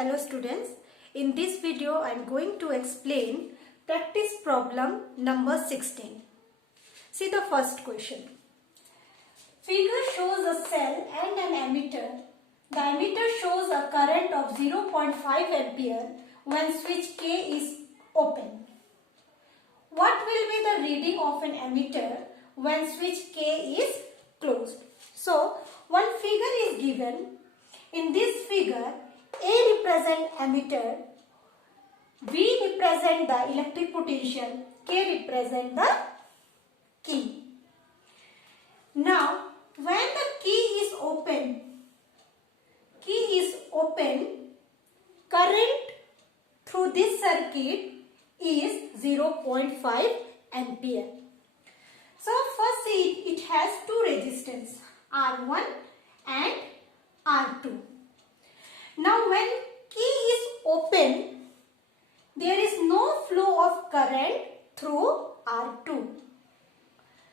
Hello students, in this video I am going to explain practice problem number 16. See the first question. Figure shows a cell and an ammeter. The ammeter shows a current of 0.5 ampere when switch K is open. What will be the reading of an ammeter when switch K is closed? So one figure is given. In this figure, A represent ammeter, V represent the electric potential, K represent the key. Now, when the key is open, current through this circuit is 0.5 ampere. So, first see it has two resistance, R1 and R2. Now when key is open, there is no flow of current through R2.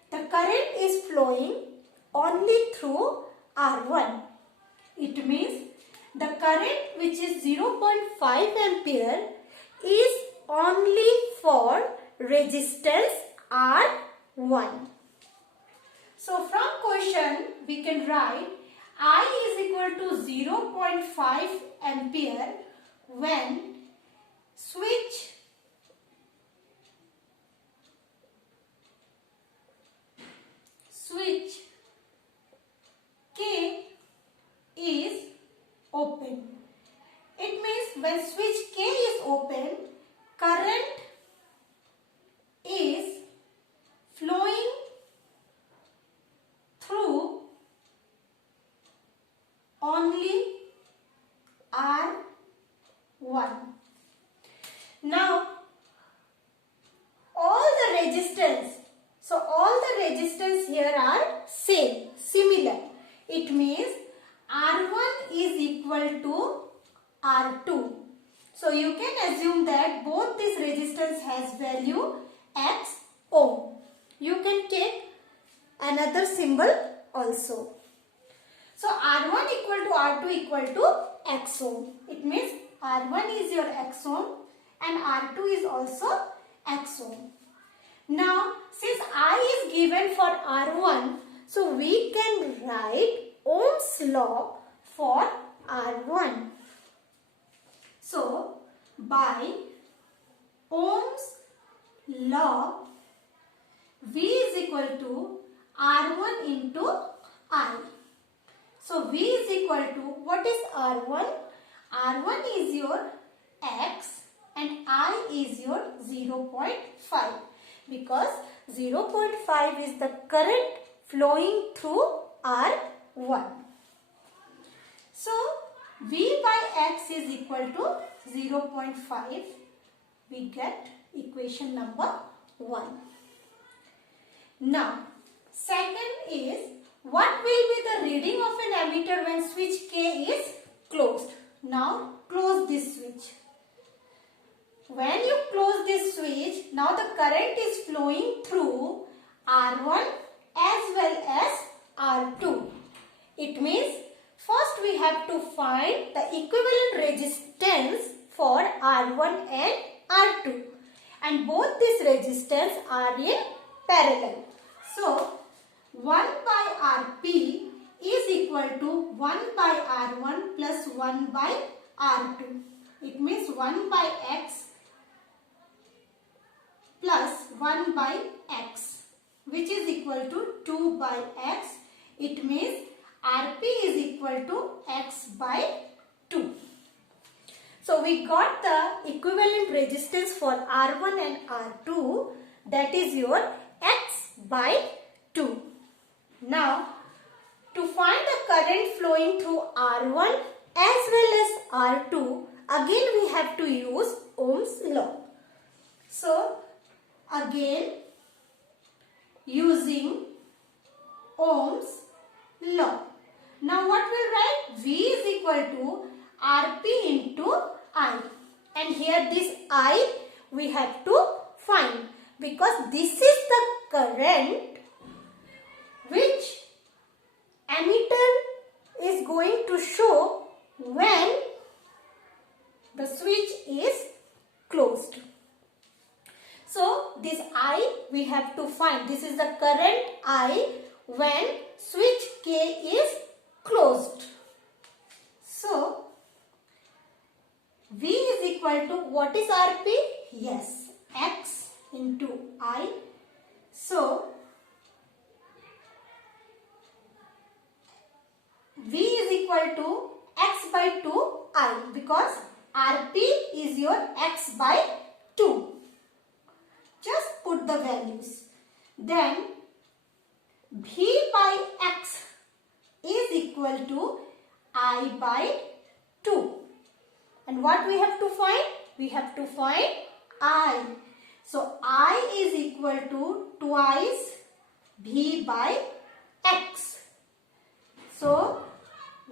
The current is flowing only through R1. It means the current which is 0.5 ampere is only for resistance R1. So from question we can write I is equal to 0.5 ampere when switch K is open. It means when switch K is open, current is flowing through only R1. Now all the resistance here are similar. It means R1 is equal to R2. So you can assume that both these resistance has value X ohm. You can take another symbol also. So R1 equal to R2 equal to X ohm. It means R1 is your X ohm and R2 is also X ohm. Now since I is given for R1, so we can write Ohm's law for R1. So by Ohm's law, V is equal to R1 into I. So V is equal to, what is R1? R1 is your X and I is your 0.5 because 0.5 is the current flowing through R1. So V by X is equal to 0.5. We get equation number 1. Now second is, what will be the reading of an ammeter when switch K is closed? Now close this switch. When you close this switch, now the current is flowing through R1 as well as R2. It means first we have to find the equivalent resistance for R1 and R2. And both these resistance are in parallel. So 1 by Rp is equal to 1 by R1 plus 1 by R2. It means 1 by X plus 1 by X, which is equal to 2 by X. It means Rp is equal to X by 2. So we got the equivalent resistance for R1 and R2, that is your X by 2. Now to find the current flowing through R1 as well as R2, again we have to use Ohm's law. So again using Ohm's law. Now what we'll write? V is equal to Rp into I. And here this I we have to find because this is the current which ammeter is going to show when have to find, this is the current I when switch K is closed. So, V is equal to, what is Rp? Yes, X into I. So, V is equal to X by 2 I, because Rp is your X by 2. Just put the values. Then V by X is equal to I by 2. And what we have to find? We have to find I. So I is equal to twice V by X. So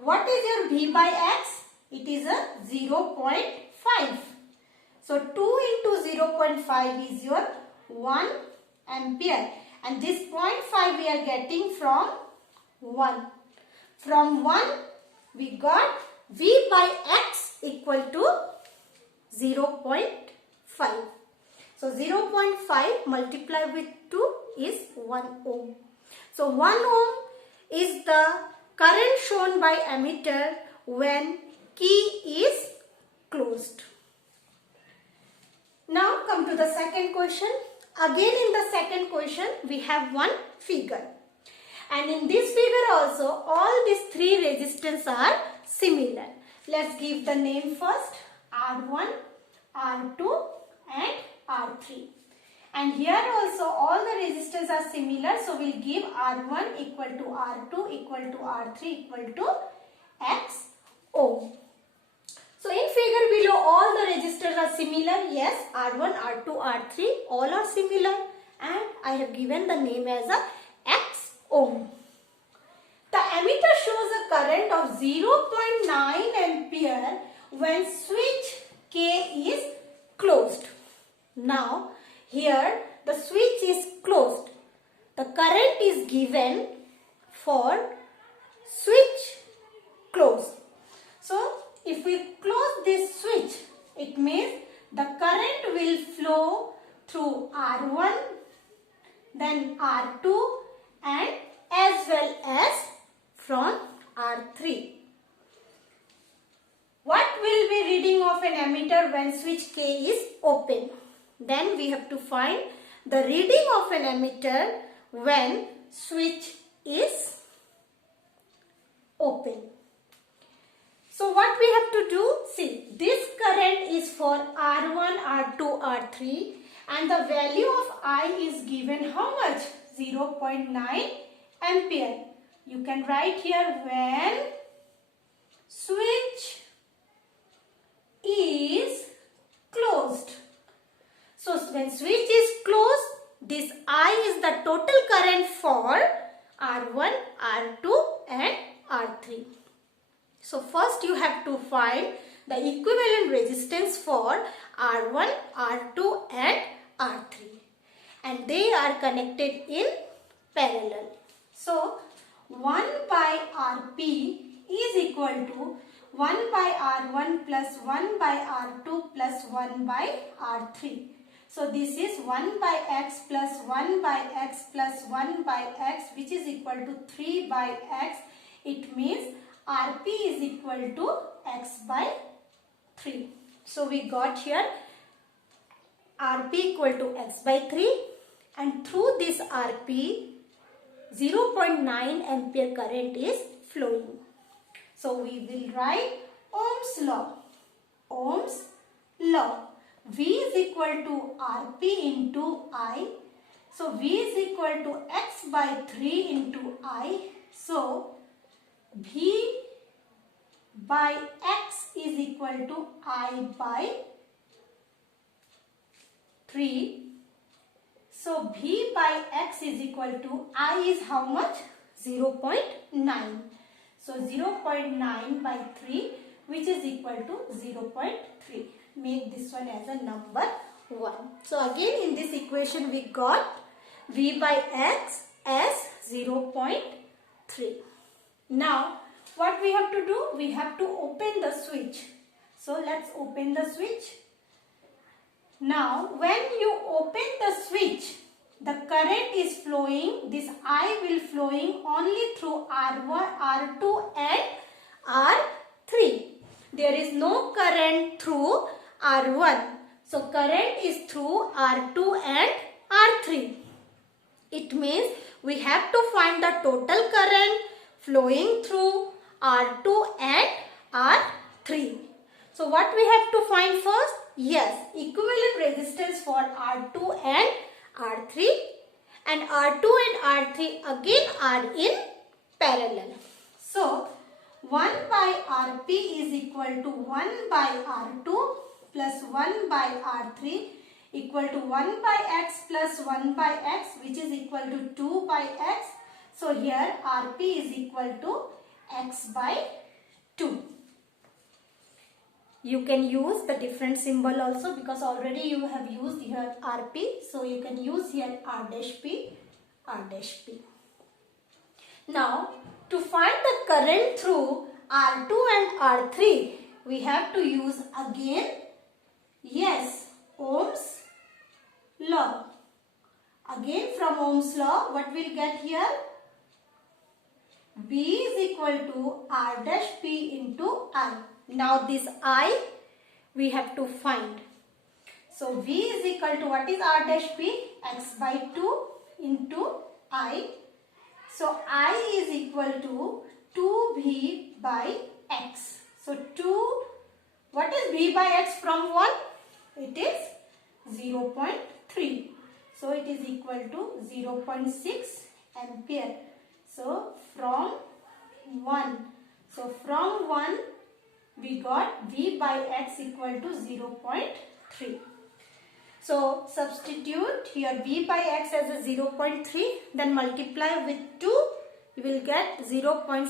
what is your V by X? It is a 0.5. So 2 into 0.5 is your 1 ampere. And this 0.5 we are getting from 1. From 1 we got V by X equal to 0.5. So 0.5 multiplied with 2 is 1 ohm. So 1 ohm is the current shown by ammeter when key is closed. Now come to the second question. Again in the second question we have one figure. And in this figure also all these three resistors are similar. Let's give the name first. R1, R2 and R3. And here also all the resistors are similar. So we'll give R1 equal to R2 equal to R3 equal to X ohm. So in figure below all the resistors are similar. Yes, R1, R2, R3 all are similar. And I have given the name as a X ohm. The ammeter shows a current of 0.9 ampere when switch K is closed. Now here the switch is closed. The current is given for switch closed. So if we close this switch, it means the current will flow through R1, then R2 and as well as from R3. What will be reading of an ammeter when switch K is open? Then we have to find the reading of an ammeter when switch is open. So what we have to do? See, this current is for R1, R2, R3 and the value of I is given how much? 0.9 ampere. You can write here when switch is closed. So when switch is closed, this I is the total current for R1, R2 and R3. So first you have to find the equivalent resistance for R1, R2 and R3. And they are connected in parallel. So 1 by Rp is equal to 1 by R1 plus 1 by R2 plus 1 by R3. So this is 1 by X plus 1 by X plus 1 by X, which is equal to 3 by X. It means Rp is equal to X by 3. So we got here Rp equal to X by 3 and through this Rp 0.9 ampere current is flowing. So we will write Ohm's law. Ohm's law. V is equal to Rp into I. So V is equal to X by 3 into I. So V by X is equal to I by 3. So V by X is equal to I is how much? 0.9. So 0.9 by 3, which is equal to 0.3. Make this one as a number 1. So again in this equation we got V by X as 0.3. Now what we have to do? We have to open the switch. So let's open the switch. Now when you open the switch, the current is flowing, this I will flowing only through R1, R2 and R3. There is no current through R1. So current is through R2 and R3. It means we have to find the total current flowing through R2 and R3. So what we have to find first? Yes, equivalent resistance for R2 and R3, and R2 and R3 again are in parallel. So 1 by Rp is equal to 1 by R2 plus 1 by R3 equal to 1 by x plus 1 by x, which is equal to 2 by x. So here Rp is equal to x by 2. You can use the different symbol also, because already you have used here Rp. So you can use here R dash P, R dash P. Now to find the current through R2 and R3, we have to use again, yes, Ohm's law. Again from Ohm's law, what we'll get here? V is equal to R dash P into I. Now this I we have to find. So V is equal to, what is R dash P? X by 2 into I. So I is equal to 2V by X. So 2, what is V by X from 1? It is 0.3. So it is equal to 0.6 ampere. So from 1. So from 1 we got V by X equal to 0.3. So substitute here V by X as a 0.3, then multiply with 2, you will get 0.6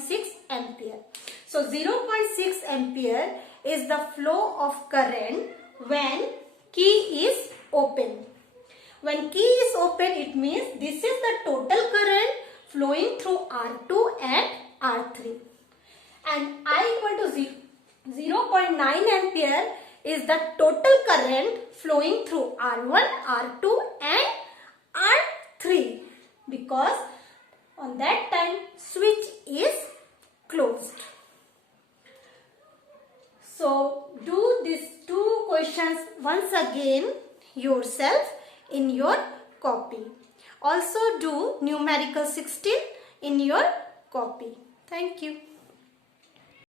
ampere. So 0.6 ampere is the flow of current when key is open. When key is open, it means this is the total current flowing through R2 and R3. And I equal to 0.9 ampere is the total current flowing through R1, R2 and R3, because on that time switch is closed. So do these two questions once again yourself in your copy. Also do numerical 16 in your copy. Thank you.